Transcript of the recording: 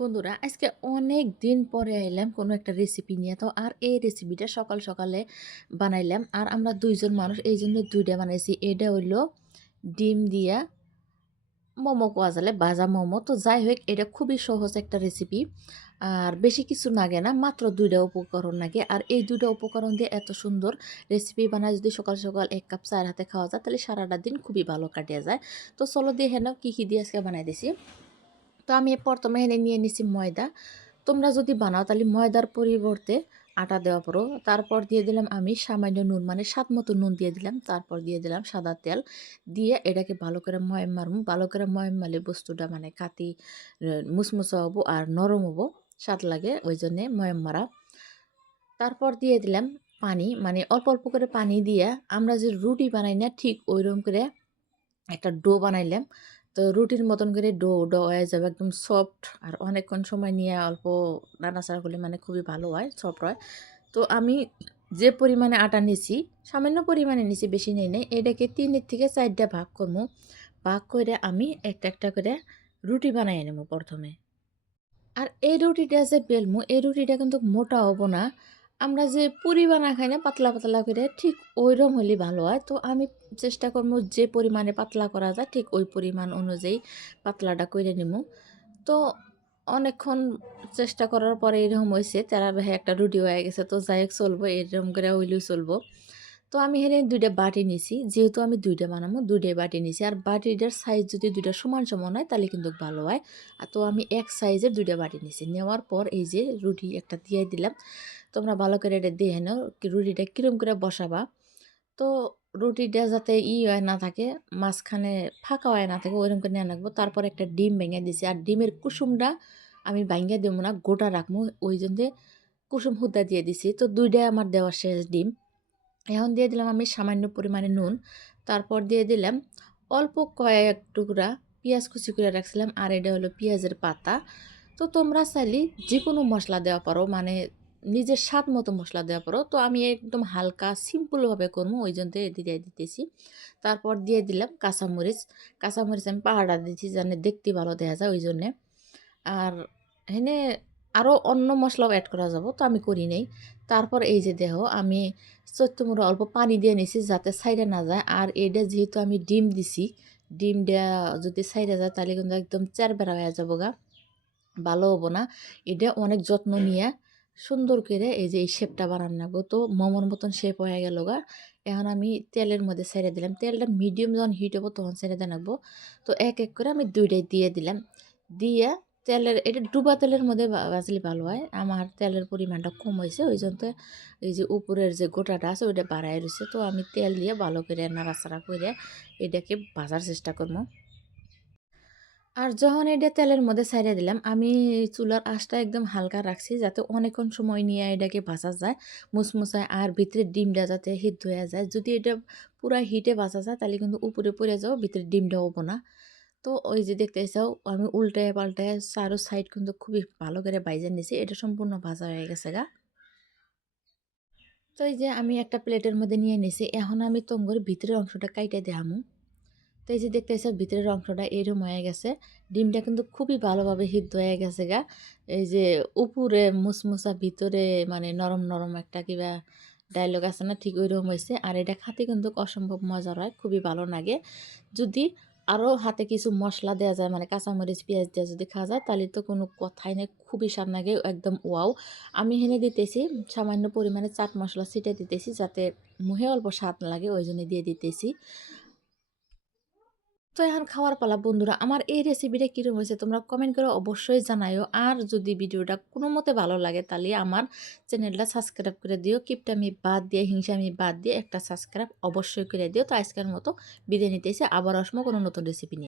বন্ধুরা, আজকে অনেক দিন পরে আইলাম কোনো একটা রেসিপি নিয়ে। তো আর এই রেসিপিটা সকাল সকালে বানাইলাম। আর আমরা দুইজন মানুষ, এই জন্য দুইটা বানাইছি। এটা হইল ডিম দিয়া মোমো কোয়া জালে ভাজা মোমো। তো যাই হোক, এটা খুবই সহজ একটা রেসিপি আর বেশি কিছু লাগে না, মাত্র দুইটা উপকরণ লাগে। আর এই দুইটা উপকরণ দিয়ে এত সুন্দর রেসিপি বানায়। যদি সকাল সকাল এক কাপ চায়ের হাতে খাওয়া যায়, তাহলে সারাটা দিন খুবই ভালো কাটিয়ে যায়। তো চলো দিয়ে হেন কী কী দিয়ে আজকে বানাই দিছি তো আমি প্রথমে এনে নিয়ে নিছি ময়দা। তোমরা যদি বানাও তাহলে ময়দার পরিবর্তে আটা দেওয়া পড়ো। তারপর দিয়ে দিলাম আমি সামান্য নুন মানে স্বাদ মতো নুন দিয়ে দিলাম। তারপর দিয়ে দিলাম সাদা তেল। দিয়ে এটাকে ভালো করে ময়ম মারবো। ভালো করে ময়ম মারলে বস্তুটা মানে কাতি মুসমুসা হব আর নরম হব। স্বাদ লাগে, ওই জন্যে ময়ম মারা। তারপর দিয়ে দিলাম পানি মানে অল্প অল্প করে পানি দিয়ে আমরা যে রুটি বানাই না, ঠিক ওইরকম করে একটা ডো বানাইলাম। তো রুটির মতন করে ডো ডো হয়ে যাবে একদম সফট। আর অনেকক্ষণ সময় নিয়ে অল্প নাড়াচাড়া করলে মানে খুবই ভালো হয়, সফট হয়। তো আমি যে পরিমাণে আটা নিছি, সামান্য পরিমাণে নিছি, বেশি নেই নেই, এটাকে তিনের থেকে চারটা ভাগ করব। ভাগ করে আমি একটা একটা করে রুটি বানাই নেব প্রথমে। আর এই রুটিটা যে বেলমু এই রুটিটা কিন্তু মোটা হব না। আমরা যে পুরি বানা খাই না, পাতলা পাতলা করে, ঠিক ওইরকম হলে ভালো হয়। তো আমি চেষ্টা করব যে পরিমাণে পাতলা করা যায়, ঠিক ওই পরিমাণ অনুযায়ী পাতলাটা করে নিব। তো অনেকক্ষণ চেষ্টা করার পরে এরকম হয়েছে তারা একটা রুটি হয়ে গেছে, তো যাই হোক চলবো, এরকম করে হইলেও চলবো। তো আমি এখানে দুইটা বাটি নিছি। যেহেতু আমি দুইটা বানাবো, দুইটাই বাটি নিছি। আর বাটিটার সাইজ যদি দুইটা সমান সমান হয়, তাহলে কিন্তু ভালো হয়। আর তো আমি এক সাইজের দুইটা বাটি নিছি। নেওয়ার পর এই যে রুটি একটা দিয়ে দিলাম। তোমরা ভালো করে এটা দিয়ে নাও রুটিটা কীরম করে বসাবা। তো রুটিটা যাতে ই হয় না থাকে, মাঝখানে ফাঁকা হয় না থাকে, ওইরকম করে নিয়ে রাখব। তারপর একটা ডিম ভেঙে দিছি। আর ডিমের কুসুমটা আমি ভাঙ্গে দেবো না, গোটা রাখব। ওই জন্যে কুসুম হুদ্দা দিয়ে দিছি। তো দুইটাই আমার দেওয়ার শেষ ডিম। এখন দিয়ে দিলাম আমি সামান্য পরিমাণে নুন। তারপর দিয়ে দিলাম অল্প কয়েক টুকরা পেঁয়াজ কুচি করে রাখছিলাম আর এটা হলো পেঁয়াজের পাতা। তো তোমরা চাইলে যে কোনো মশলা দেওয়া পারো মানে নিজের স্বাদ মতো মশলা দেওয়া পারো। তো আমি একদম হালকা সিম্পলভাবে করব, ওই জন্য দিয়ে দিতেছি। তারপর দিয়ে দিলাম কাঁচামরিচ। কাঁচামরিচ আমি পাহাড়া দিয়েছি, যেন দেখতে ভালো দেখা যায়, ওই জন্যে। আর এখানে আরও অন্য মশলাও অ্যাড করা যাব, তো আমি করি নেই। তারপর এই যে দেহ আমি চৈত্তমুড়ো অল্প পানি দিয়ে নিছি যাতে সাইডে না যায়। আর এটা যেহেতু আমি ডিম দিছি, ডিম দেওয়া যদি সাইডে যায় তাহলে কিন্তু একদম চার বেড়া হয়ে যাব গা, ভালো হব না। এটা অনেক যত্ন নিয়ে সুন্দর করে এই যে এই শেপটা বানান নেব। তো মোমোর মতন শেপ হয়ে গেল গা। এখন আমি তেলের মধ্যে ছেড়ে দিলাম। তেলটা মিডিয়াম যখন হিট হব তখন ছেড়ে দিয়ে রাখব। তো এক এক করে আমি দুইটাই দিয়ে দিলাম। দিয়ে তেলের, এটা ডুবা তেলের মধ্যে বাজলে ভালো হয়। আমার তেলের পরিমাণটা কম হয়েছে, ওই জন্য এই যে উপরের যে গোটাটা আছে, ওইটা বাড়াই রয়েছে। তো আমি তেল দিয়ে ভালো করে নাড়াচাড়া করে এটাকে ভাজার চেষ্টা করব। আর যখন এটা তেলের মধ্যে ছাইড়ে দিলাম, আমি চুলার আঁচটা একদম হালকা রাখছি, যাতে অনেকক্ষণ সময় নিয়ে এটাকে ভাজা যায় মুসমুসায় আর ভিতরে ডিমটা যাতে হিট হয়ে যায়। যদি এটা পুরা হিটে ভাজা যায়, তাহলে কিন্তু উপরে পড়ে যাও ভিতরে ডিমটা হব না। তো ওই যে দেখতে চাও, আমি উল্টায় পাল্টায় চারো সাইড কিন্তু খুবই ভালো করে বাইজে নিয়েছি এটা সম্পূর্ণ ভাজা হয়ে গেছে গা। তো এই যে আমি একটা প্লেটের মধ্যে নিয়ে নিয়েছি এখন আমি তোমগর ভিতরের অংশটা কাইটে দেখামু তো এই যে দেখতেছে ভিতরের অংশটা এরম হয়ে গেছে, ডিমটা কিন্তু খুবই ভালোভাবে হিদ্ধ হয়ে গেছে গা। এই যে উপরে মুসমুসা, ভিতরে মানে নরম নরম একটা কিবা ডায়লগ আছে না, ঠিক ওইরকম হয়েছে আর এটা খাতে কিন্তু অসম্ভব মজার হয়, খুবই ভালো লাগে। যদি আরও হাতে কিছু মশলা দেওয়া যায় মানে কাঁচামরিচ, পেঁয়াজ দেওয়া যদি খাওয়া যায়, তাহলে তো কোনো কথাই নেই, খুবই স্বাদ লাগে, একদম ওয়াও। আমি হেনে দিতেছি, সামান্য পরিমাণে চাট মশলা ছিটে দিতেছি, যাতে মুহে অল্প স্বাদ লাগে, ওই জন্য দিয়ে দিতেছি। তো এখন খাওয়ার পালা, বন্ধুরা, আমার এই রেসিপিটা কীরকম হয়েছে তোমরা কমেন্ট করে অবশ্যই জানাইও। আর যদি ভিডিওটা কোনো মতে ভালো লাগে তাহলে আমার চ্যানেলটা সাবস্ক্রাইব করে দিও। কিপটা আমি বাদ দিয়ে, হিংসা আমি বাদ দিয়ে একটা সাবস্ক্রাইব অবশ্যই করে দিও। তো আজকের মতো বিদায় নিতেছে। আবার আসব কোনো নতুন রেসিপি নিয়ে।